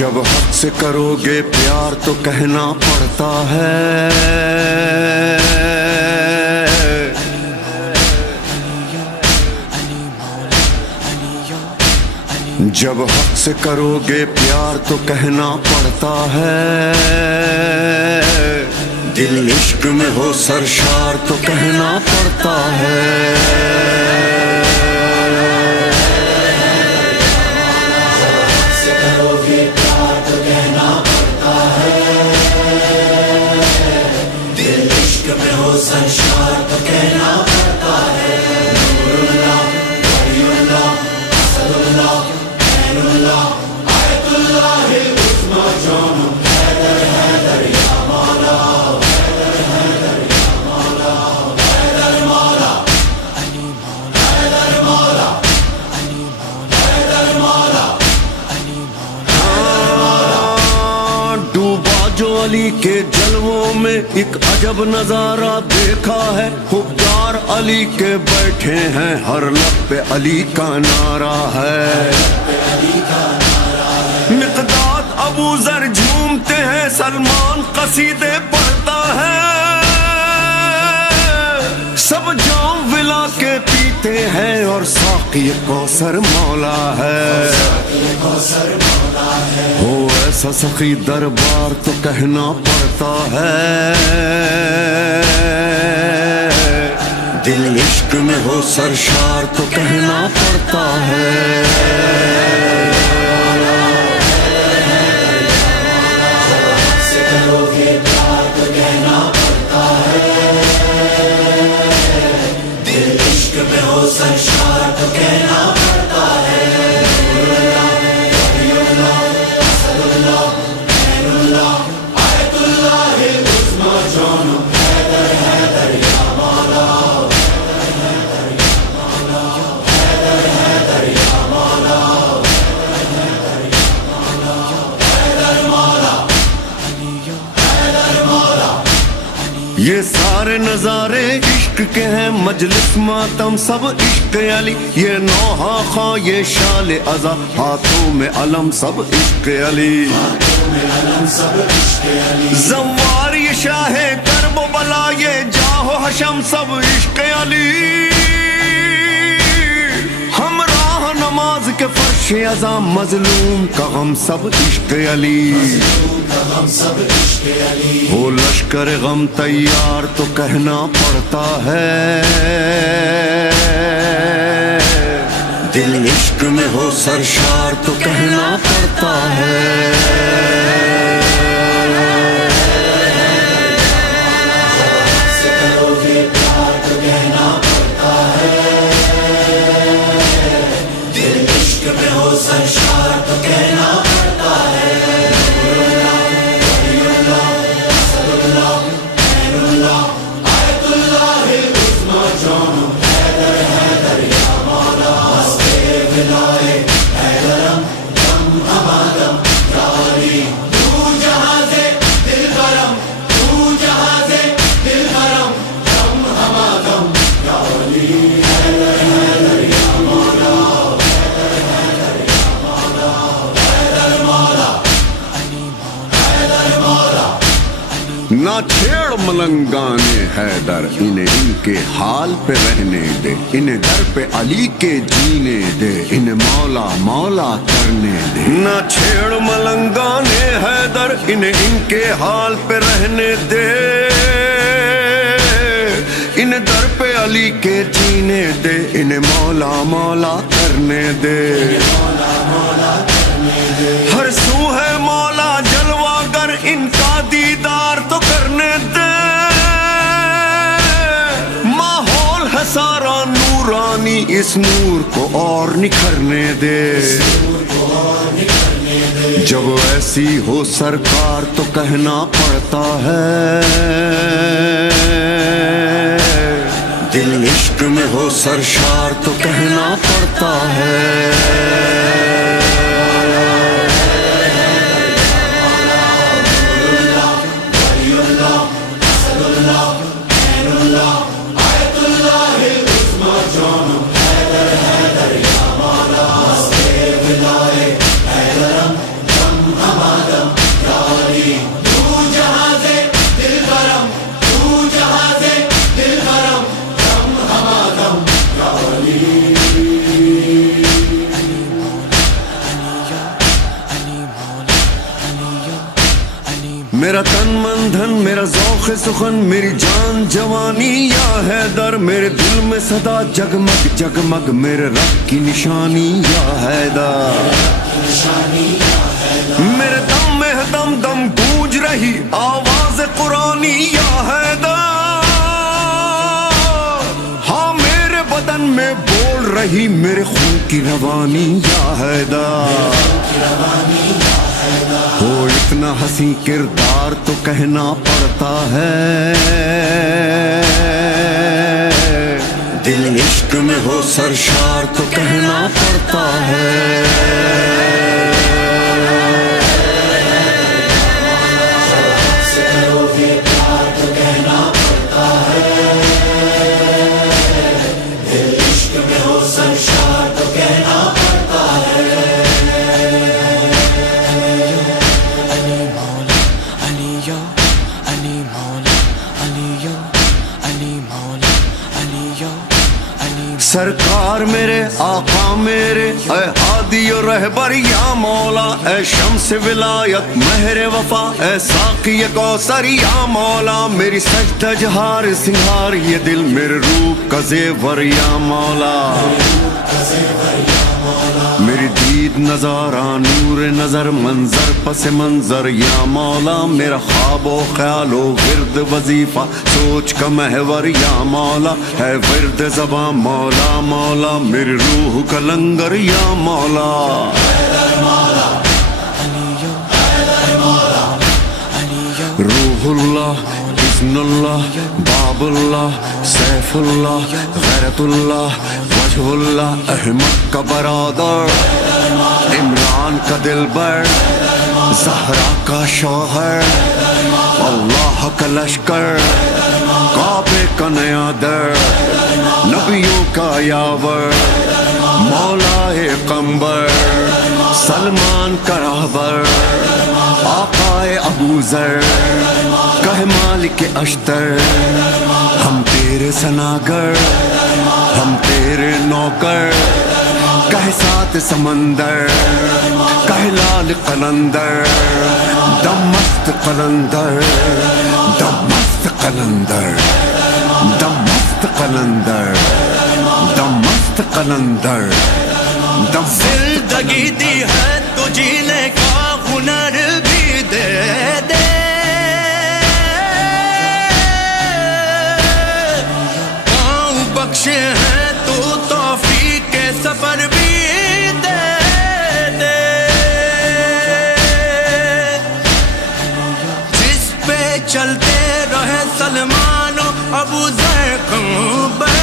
جب حق سے کرو گے پیار تو کہنا پڑتا ہے، جب حق سے کرو گے پیار تو کہنا پڑتا ہے، دل عشق میں ہو سرشار تو کہنا پڑتا ہے۔ سرشار تو کہنا پڑتا ہے، نور اللہ، ولی اللہ، اسد اللہ، عین اللہ، آیت اللہ العظمی جان، حیدر حیدر یا مولا، حیدر حیدر یا مولا، حیدر مولا، علی مولا، حیدر مولا، علی مولا، حیدر مولا، علی مولا۔ ڈوبا جو علی کے جلووں میں ایک عجب نظارہ دیکھا ہے، حقدار علی کے بیٹھے ہیں، ہر لب پہ علی کا نعرہ ہے، مقداد ابو ذر جھومتے ہیں، سلمان قصیدے پڑھتا ہے، سب جام ولا کے پیتے ہیں، اور ساقی کوثر مولا ہے، ہو ایسا سخی دربار تو کہنا پڑتا ہے، دل عشق میں ہو سرشار تو کہنا پڑتا ہے۔ سرشار تو کہنا پڑتا ہے، نور اللہ، ولی اللہ، اسد اللہ، عین اللہ، آیت اللہ العظمی جان، حیدر حیدر یا مولا، حیدر حیدر یا مولا، حیدر حیدر یا مولا، حیدر مولا، حیدر مولا۔ یہ سارے نظارے عشق کے ہیں، مجلس ماتم سب عشق علی، یہ نوحہ خواہ یہ شال عزا، ہاتھوں میں علم سب عشق علی، زوار یہ شاہ کرب و بلا، یہ جاہ و حشم سب عشق علی، ہمراہ نماز کے فرش عزا، مظلوم کا غم سب عشق علی، ہو لشکر غم تیار تو کہنا پڑتا ہے، دل عشق میں ہو سرشار تو کہنا پڑتا ہے۔ سرشار تو کہنا پڑتا ہے، نور اللہ، ولی اللہ، اسد اللہ، عین اللہ، آیت اللہ العظمی جان، ملنگانے حیدر انہیں ان کے حال پہ رہنے دے انہیں در پہ علی کے جینے دے انہیں مولا مولا کرنے دے نہ چھیڑ ملنگانے حیدر انہیں ان کے حال پہ رہنے دے انہیں در پہ علی کے جینے دے انہیں مولا مولا کرنے دے ہر سو ہے مولا جلوہ گر ان کا دیدار تو کرنے دے ماحول ہے سارا نورانی اس نور کو اور نکھرنے دے جب ایسی ہو سرکار تو کہنا پڑتا ہے دل عشق میں ہو سرشار تو کہنا پڑتا ہے میرا تن من دھن میرا ذوق سخن میری جان جوانی یا حیدر میرے دل میں صدا جگمگ جگمگ میرے رب کی نشانی یا حیدر میرے دم میں دم دم گونج رہی آواز قرآنی یا حیدر ہاں میرے بدن میں بول رہی میرے خون کی روانی یا حیدر ہو اتنا حسین کردار تو کہنا پڑتا ہے دل عشق میں ہو سرشار تو کہنا پڑتا ہے سرکار میرے آقا میرے اے ہادی و رہبر یا مولا اے شمس ولایت مہر وفا اے ساقی کوثر یا مولا میری سجدہ جہار سنگھار یہ دل میرے روح کا زیور یا مولا میری دید نظارہ نور نظر منظر پس منظر یا مولا میرا خواب و خیال و ورد وظیفہ سوچ کا محور یا مولا ہے ورد زباں مولا مولا میری روح کا لنگر یا مولا روح اللہ بسم اللہ باب اللہ سیف اللہ غیرت اللہ وجہ اللہ احمد کا برادر عمران کا دلبر زہرا کا شوہر اللہ کا لشکر کعبے کا نیا در نبیوں کا یاور مولا قمبر سلمان کا راہبر آقا ابو ذر کہ مالک اشتر ہم تیرے سناگر ہم تیرے نوکر کہ سات سمندر کہ لال قلندر دم مست قلندر دم مست قلندر دم مست قلندر دم مست قلندر دم زندگی دی ہے تو جینے کا ہنر بھی دے دے پاؤں بخشے ہیں تو توفیق کے سفر بھی دے دے جس پہ چلتے رہے سلمان و ابو ذر قمبر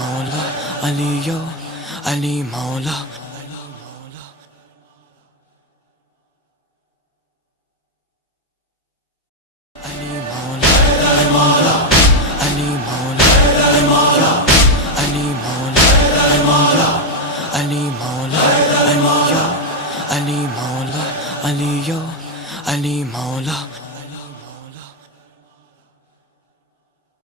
مولا علی یو علی مولا علی مولا علی مولا علی مولا علی مولا علی مولا علی یو علی مولا